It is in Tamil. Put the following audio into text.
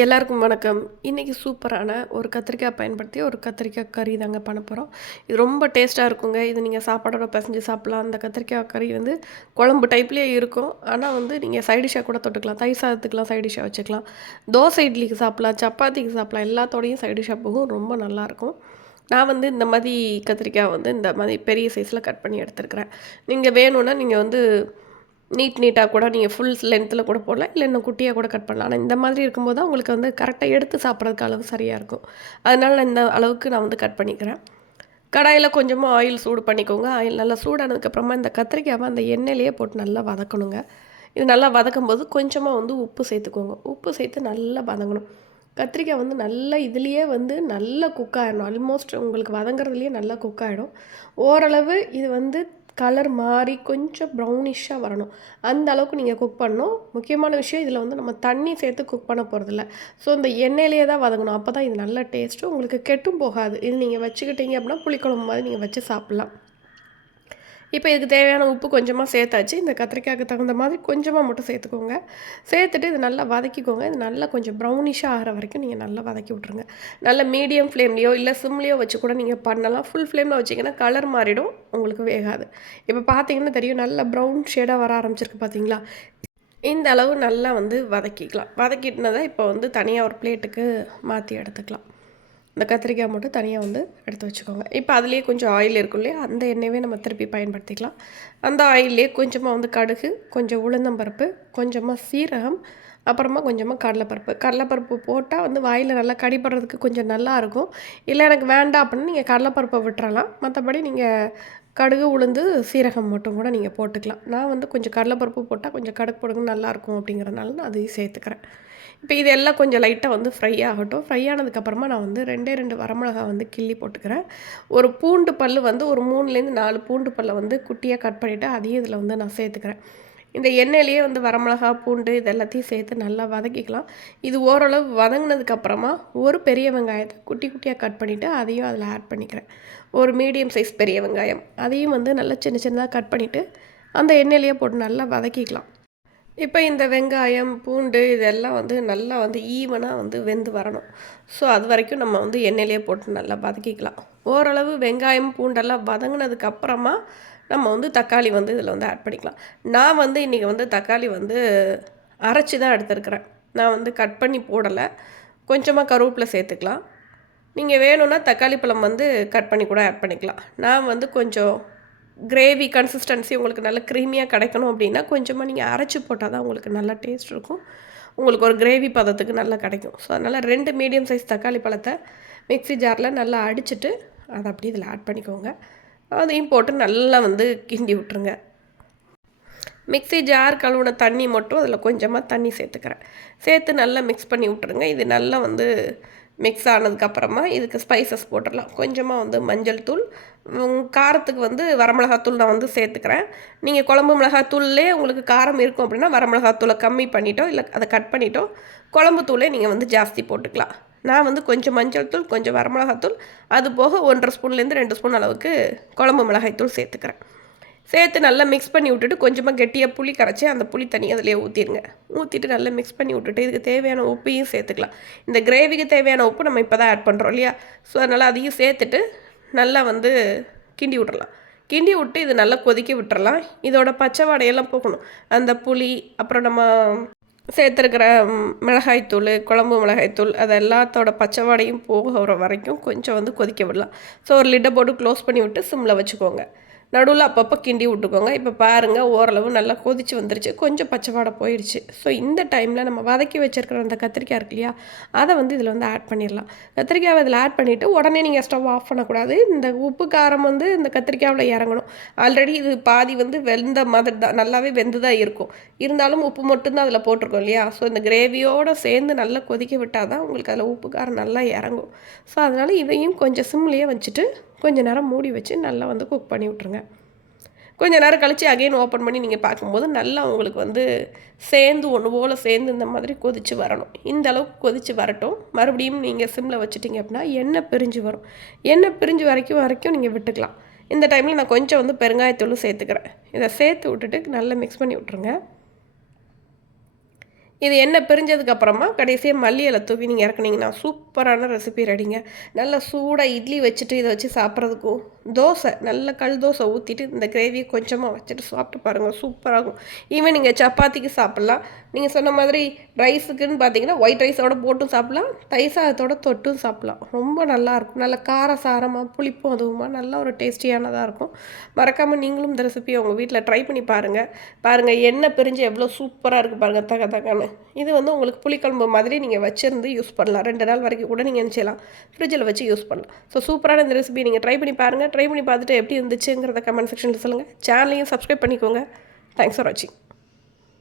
எல்லாருக்கும் வணக்கம். இன்றைக்கி சூப்பரான ஒரு கத்திரிக்காய் பயன்படுத்தி ஒரு கத்திரிக்காய் கறி தாங்க பண்ண போகிறோம் இது ரொம்ப டேஸ்ட்டாக இருக்குங்க. இது நீங்கள் சாப்பாடோட பிசைஞ்சு சாப்பிட்லாம். அந்த கத்திரிக்காய் கறி வந்து குழம்பு டைப்லேயே இருக்கும். ஆனால் வந்து நீங்கள் சைடிஷாக கூட தொட்டுக்கலாம். தயிர் சாதத்துக்குலாம் சைடிஷாக வச்சுக்கலாம். தோசை இட்லிக்கு சாப்பிட்லாம். சப்பாத்திக்கு சாப்பிட்லாம். எல்லாத்தோடையும் சைடிஷாக போகும். ரொம்ப நல்லாயிருக்கும் நான் வந்து இந்த மாதிரி கத்திரிக்காய் வந்து இந்த மாதிரி பெரிய சைஸில் கட் பண்ணி எடுத்துருக்கிறேன். நீங்கள் வேணும்னா நீங்கள் வந்து நீட் நீட்டாக கூட நீங்கள் ஃபுல் லென்த்தில் கூட போடலாம். இல்லை இன்னும் குட்டியாக கூட கட் பண்ணலாம். ஆனால் இந்த மாதிரி இருக்கும்போது தான் உங்களுக்கு வந்து கரெக்டாக எடுத்து சாப்பிட்றதுக்கு அளவு சரியாக இருக்கும். அதனால் நான் இந்த அளவுக்கு நான் வந்து கட் பண்ணிக்கிறேன். கடாயில் கொஞ்சமாக ஆயில் சூடு பண்ணிக்கோங்க. ஆயில் நல்லா சூடானதுக்கப்புறமா இந்த கத்திரிக்காவை அந்த எண்ணெயிலேயே போட்டு நல்லா வதக்கணுங்க. இது நல்லா வதக்கும் போது கொஞ்சமாக வந்து உப்பு சேர்த்துக்கோங்க. உப்பு சேர்த்து நல்லா வதங்கணும். கத்திரிக்காய் வந்து நல்லா இதுலேயே வந்து நல்லா குக் ஆகிடணும் ஆல்மோஸ்ட் உங்களுக்கு வதங்குறதுலேயே நல்லா குக் ஆகிடும் ஓரளவு இது வந்து கலர் மாறி கொஞ்சம் ப்ரௌனிஷாக வரணும். அந்த அளவுக்கு நீங்கள் குக் பண்ணணும். முக்கியமான விஷயம் இதில் வந்து நம்ம தண்ணி சேர்த்து குக் பண்ண போகிறதில்ல ஸோ இந்த எண்ணெயிலேயே தான் வதங்கணும். அப்போ தான் இது நல்ல டேஸ்ட்டும் உங்களுக்கு கெட்டும் போகாது. இது நீங்கள் வச்சுக்கிட்டீங்க அப்படின்னா புளிக்குழம்பு மாதிரி நீங்கள் வச்சு சாப்பிட்லாம். இப்போ இதுக்கு தேவையான உப்பு கொஞ்சமாக சேர்த்தாச்சு. இந்த கத்திரிக்காய்க்கு தகுந்த மாதிரி கொஞ்சமாக மட்டும் சேர்த்துக்கோங்க. சேர்த்துட்டு இது நல்லா வதக்கிக்கோங்க. இது நல்லா கொஞ்சம் ப்ரௌனிஷாக ஆகிற வரைக்கும் நீங்கள் நல்லா வதக்கி விட்ருங்க நல்ல மீடியம் ஃப்ளேம்லேயோ இல்லை சிம்லேயோ வச்சு கூட நீங்கள் பண்ணலாம். ஃபுல் ஃப்ளேமில் வச்சிங்கன்னா கலர் மாறிடும். உங்களுக்கு வேகாது. இப்போ பார்த்தீங்கன்னா தெரியும் நல்லா ப்ரௌன் ஷேடாக வர ஆரம்பிச்சிருக்கு பார்த்தீங்களா? இந்த அளவு நல்லா வந்து வதக்கிக்கலாம். வதக்கிட்டுனதை இப்போ வந்து தனியாக ஒரு பிளேட்டுக்கு மாற்றி எடுத்துக்கலாம். இந்த கத்திரிக்காய் மட்டும் தனியாக வந்து எடுத்து வச்சுக்கோங்க. இப்போ அதுலேயே கொஞ்சம் ஆயில் இருக்கும் இல்லையா? அந்த எண்ணெயவே நம்ம திருப்பி பயன்படுத்திக்கலாம். அந்த ஆயிலே கொஞ்சமாக வந்து கடுகு கொஞ்சம் உளுந்தம்பருப்பு கொஞ்சமாக சீரகம் அப்புறமா கொஞ்சமாக கடலைப்பருப்பு. கடலைப்பருப்பு போட்டால் வந்து வாயில் நல்லா கடிப்படுறதுக்கு கொஞ்சம் நல்லா இருக்கும். இல்லை எனக்கு வேண்டாம் அப்படின்னு நீங்கள் கடலைப்பருப்பை விட்டுறலாம். மற்றபடி நீங்கள் கடுகு உளுந்து சீரகம் மட்டும் கூட நீங்கள் போட்டுக்கலாம். நான் வந்து கொஞ்சம் கடலைப்பருப்பு போட்டால் கொஞ்சம் கடுகு போடுங்க நல்லாயிருக்கும் அப்படிங்கிறனால நான் அதையும் சேர்த்துக்கிறேன். இப்போ இதெல்லாம் கொஞ்சம் லைட்டாக வந்து ஃப்ரை ஆகட்டும். ஃப்ரை ஆனதுக்கப்புறமா நான் வந்து ரெண்டே ரெண்டு வரமிளகா வந்து கிள்ளி போட்டுக்கிறேன். ஒரு பூண்டு பல் வந்து ஒரு மூணுலேருந்து நாலு பூண்டு பல்லை வந்து குட்டியாக கட் பண்ணிவிட்டு அதையும் இதில் வந்து நான் சேர்த்துக்கிறேன். இந்த எண்ணெயிலேயே வந்து வரமிளகா பூண்டு இது எல்லாத்தையும் சேர்த்து நல்லா வதக்கிக்கலாம். இது ஓரளவு வதங்கினதுக்கப்புறமா ஒரு பெரிய வெங்காயத்தை குட்டி குட்டியாக கட் பண்ணிவிட்டு அதையும் அதில் ஆட் பண்ணிக்கிறேன். ஒரு மீடியம் சைஸ் பெரிய வெங்காயம். அதையும் வந்து நல்லா சின்ன சின்னதாக கட் பண்ணிவிட்டு அந்த எண்ணெயிலேயே போட்டு நல்லா வதக்கிக்கலாம். இப்போ இந்த வெங்காயம் பூண்டு இதெல்லாம் வந்து நல்லா வந்து ஈவனாக வந்து வெந்து வரணும். ஸோ அது வரைக்கும் நம்ம வந்து எண்ணெயிலே போட்டு நல்லா வதக்கிக்கலாம். ஓரளவு வெங்காயம் பூண்டெல்லாம் வதங்கினதுக்கப்புறமா நம்ம வந்து தக்காளி வந்து இதில் வந்து ஆட் பண்ணிக்கலாம். நான் வந்து இன்றைக்கி வந்து தக்காளி வந்து அரைச்சி தான் எடுத்துருக்கிறேன். நான் வந்து கட் பண்ணி போடலை. கொஞ்சமாக கருவேப்பில் சேர்த்துக்கலாம். நீங்கள் வேணும்னா தக்காளி பழம் வந்து கட் பண்ணி கூட ஆட் பண்ணிக்கலாம். நான் வந்து கொஞ்சம் கிரேவி கன்சிஸ்டன்சி உங்களுக்கு நல்ல க்ரீமியாக கிடைக்கணும் அப்படின்னா கொஞ்சமாக நீங்கள் அரைச்சி போட்டால் தான் உங்களுக்கு நல்லா டேஸ்ட் இருக்கும். உங்களுக்கு ஒரு கிரேவி பதத்துக்கு நல்லா கிடைக்கும். ஸோ அதனால் ரெண்டு மீடியம் சைஸ் தக்காளி பழத்தை மிக்ஸி ஜாரில் நல்லா அடிச்சுட்டு அதை அப்படியே இதில் ஆட் பண்ணிக்கோங்க. அதையும் போட்டு நல்லா வந்து கிண்டி விட்ருங்க மிக்ஸி ஜார் கழுவுன தண்ணி மட்டும் அதில் கொஞ்சமாக தண்ணி சேர்த்துக்கிறேன். சேர்த்து நல்லா மிக்ஸ் பண்ணி விட்ருங்க இது நல்லா வந்து மிக்ஸ் ஆனதுக்கப்புறமா இதுக்கு ஸ்பைசஸ் போட்டுடலாம். கொஞ்சமாக வந்து மஞ்சள் தூள் காரத்துக்கு வந்து வரமிளகாத்தூள் நான் வந்து சேர்த்துக்கிறேன். நீங்கள் குழம்பு மிளகாத்தூள்லே உங்களுக்கு காரம் இருக்கும் அப்படின்னா வரமிளகாத்தூளை கம்மி பண்ணிட்டோ இல்லை அதை கட் பண்ணிட்டோ குழம்பு தூளே நீங்கள் வந்து ஜாஸ்தி போட்டுக்கலாம். நான் வந்து கொஞ்சம் மஞ்சள் தூள் கொஞ்சம் வரமிளகாத்தூள் அது போக ஒன்றரை ஸ்பூன்லேருந்து ரெண்டு ஸ்பூன் அளவுக்கு குழம்பு மிளகாய்த்தூள் சேர்த்துக்கிறேன். சேர்த்து நல்லா மிக்ஸ் பண்ணி விட்டுட்டு கொஞ்சமாக கெட்டியாக புளி கரைச்சி அந்த புளி தண்ணி அதிலே ஊற்றிடுங்க ஊற்றிட்டு நல்லா மிக்ஸ் பண்ணி விட்டுட்டு இதுக்கு தேவையான உப்பையும் சேர்த்துக்கலாம். இந்த கிரேவிக்கு தேவையான உப்பு நம்ம இப்போ தான் ஆட் பண்ணுறோம் இல்லையா? ஸோ அதனால் அதையும் சேர்த்துட்டு நல்லா வந்து கிண்டி விட்றலாம் கிண்டி விட்டு இது நல்லா கொதிக்க விட்டுறலாம். இதோட பச்சை வாடையெல்லாம் போகணும். அந்த புளி அப்புறம் நம்ம சேர்த்துருக்கிற மிளகாய்த்தூள் குழம்பு மிளகாய்த்தூள் அது எல்லாத்தோட பச்சைவாடையும் போகிற வரைக்கும் கொஞ்சம் வந்து கொதிக்க விடலாம். ஸோ ஒரு லிட்டை போட்டு க்ளோஸ் பண்ணி விட்டு சிம்மில் வச்சுக்கோங்க. நடுவில் அப்பப்போ கிண்டி விட்டுக்கோங்க. இப்போ பாருங்கள் ஓரளவு நல்லா கொதிச்சு வந்துருச்சு. கொஞ்சம் பச்சைப்பாடை போயிடுச்சு. ஸோ இந்த டைமில் நம்ம வதக்கி வச்சுருக்கிற அந்த கத்திரிக்காய் இருக்கு இல்லையா அதை வந்து இதில் வந்து ஆட் பண்ணிடலாம். கத்திரிக்காவை இதில் ஆட் பண்ணிவிட்டு உடனே நீங்கள் ஸ்டவ் ஆஃப் பண்ணக்கூடாது. இந்த உப்பு காரம் வந்து இந்த கத்திரிக்காவில் இறங்கணும். ஆல்ரெடி இது பாதி வந்து வெந்த மாதிரி தான் நல்லாவே வெந்து தான் இருக்கும். இருந்தாலும் உப்பு மட்டும்தான் அதில் போட்டிருக்கோம் இல்லையா? ஸோ இந்த கிரேவியோடு சேர்ந்து நல்லா கொதிக்க விட்டால் தான் உங்களுக்கு அதில் உப்பு காரம் நல்லா இறங்கும். ஸோ அதனால் இதையும் கொஞ்சம் சிம்லேயே வச்சுட்டு கொஞ்சம் நேரம் மூடி வச்சு நல்லா வந்து குக் பண்ணி விட்ருங்க கொஞ்சம் நேரம் கழித்து அகைன் ஓப்பன் பண்ணி நீங்கள் பார்க்கும்போது நல்லா உங்களுக்கு வந்து சேர்ந்து ஒன்று போல் சேர்ந்து இந்த மாதிரி கொதித்து வரணும். இந்த அளவுக்கு கொதித்து வரட்டும். மறுபடியும் நீங்கள் சிம்மில் வச்சுட்டிங்க அப்படின்னா எண்ணெய் பிரிஞ்சு வரும். எண்ணெய் பிரிஞ்சு வரைக்கும் வரைக்கும் நீங்கள் விட்டுக்கலாம். இந்த டைமில் நான் கொஞ்சம் வந்து பெருங்காயத்தூள் சேர்த்துக்கிறேன். இதை சேர்த்து விட்டுட்டு நல்லா மிக்ஸ் பண்ணி விட்ருங்க இது எண்ணெய் பிரிஞ்சதுக்கப்புறமா கடைசியாக மல்லி இலை தூவி நீங்கள் இறக்குனீங்கன்னா சூப்பரான ரெசிபி ரெடிங்க. நல்ல சூடாக இட்லி வச்சுட்டு இதை வச்சு சாப்பிட்றதுக்கும் தோசை நல்ல கல் தோசை ஊற்றிட்டு இந்த கிரேவியை கொஞ்சமாக வச்சுட்டு சாப்பிட்டு பாருங்கள் சூப்பராகும் ஈவன் நீங்கள் சப்பாத்திக்கு சாப்பிட்லாம். நீங்கள் சொன்ன மாதிரி ரைஸுக்குன்னு பார்த்தீங்கன்னா ஒயிட் ரைஸோட போட்டும் சாப்பிட்லாம். தயிர் சாதத்தோட தொட்டும் சாப்பிட்லாம். ரொம்ப நல்லாயிருக்கும் நல்ல கார சாரமாக புளிப்பும் அதுவுமா நல்ல ஒரு டேஸ்டியானதாக இருக்கும். மறக்காமல் நீங்களும் இந்த ரெசிபியை உங்கள் வீட்டில் ட்ரை பண்ணி பாருங்கள் பாருங்கள் எண்ணெய் பிரிஞ்சு எவ்வளோ சூப்பராக இருக்குது பாருங்கள் தக தகன்னு. இது வந்து உங்களுக்கு புளிக்குழம்பு மாதிரி நீங்கள் வச்சுருந்து யூஸ் பண்ணலாம். ரெண்டு நாள் வரைக்கும் கூட நீங்கள் என்ன செய்யலாம்? ஃப்ரிட்ஜில் வச்சு யூஸ் பண்ணலாம். ஸோ சூப்பரான இந்த ரெசிபி நீங்கள் ட்ரை பண்ணி பாருங்கள் ட்ரை பண்ணி பார்த்துட்டு எப்படி இருந்துச்சுங்கிறத கமெண்ட் செக்ஷனில் சொல்லுங்கள் சேனலையும் சப்ஸ்கிரைப் பண்ணிக்கோங்க. தேங்க்ஸ் ஃபார் வாட்சிங்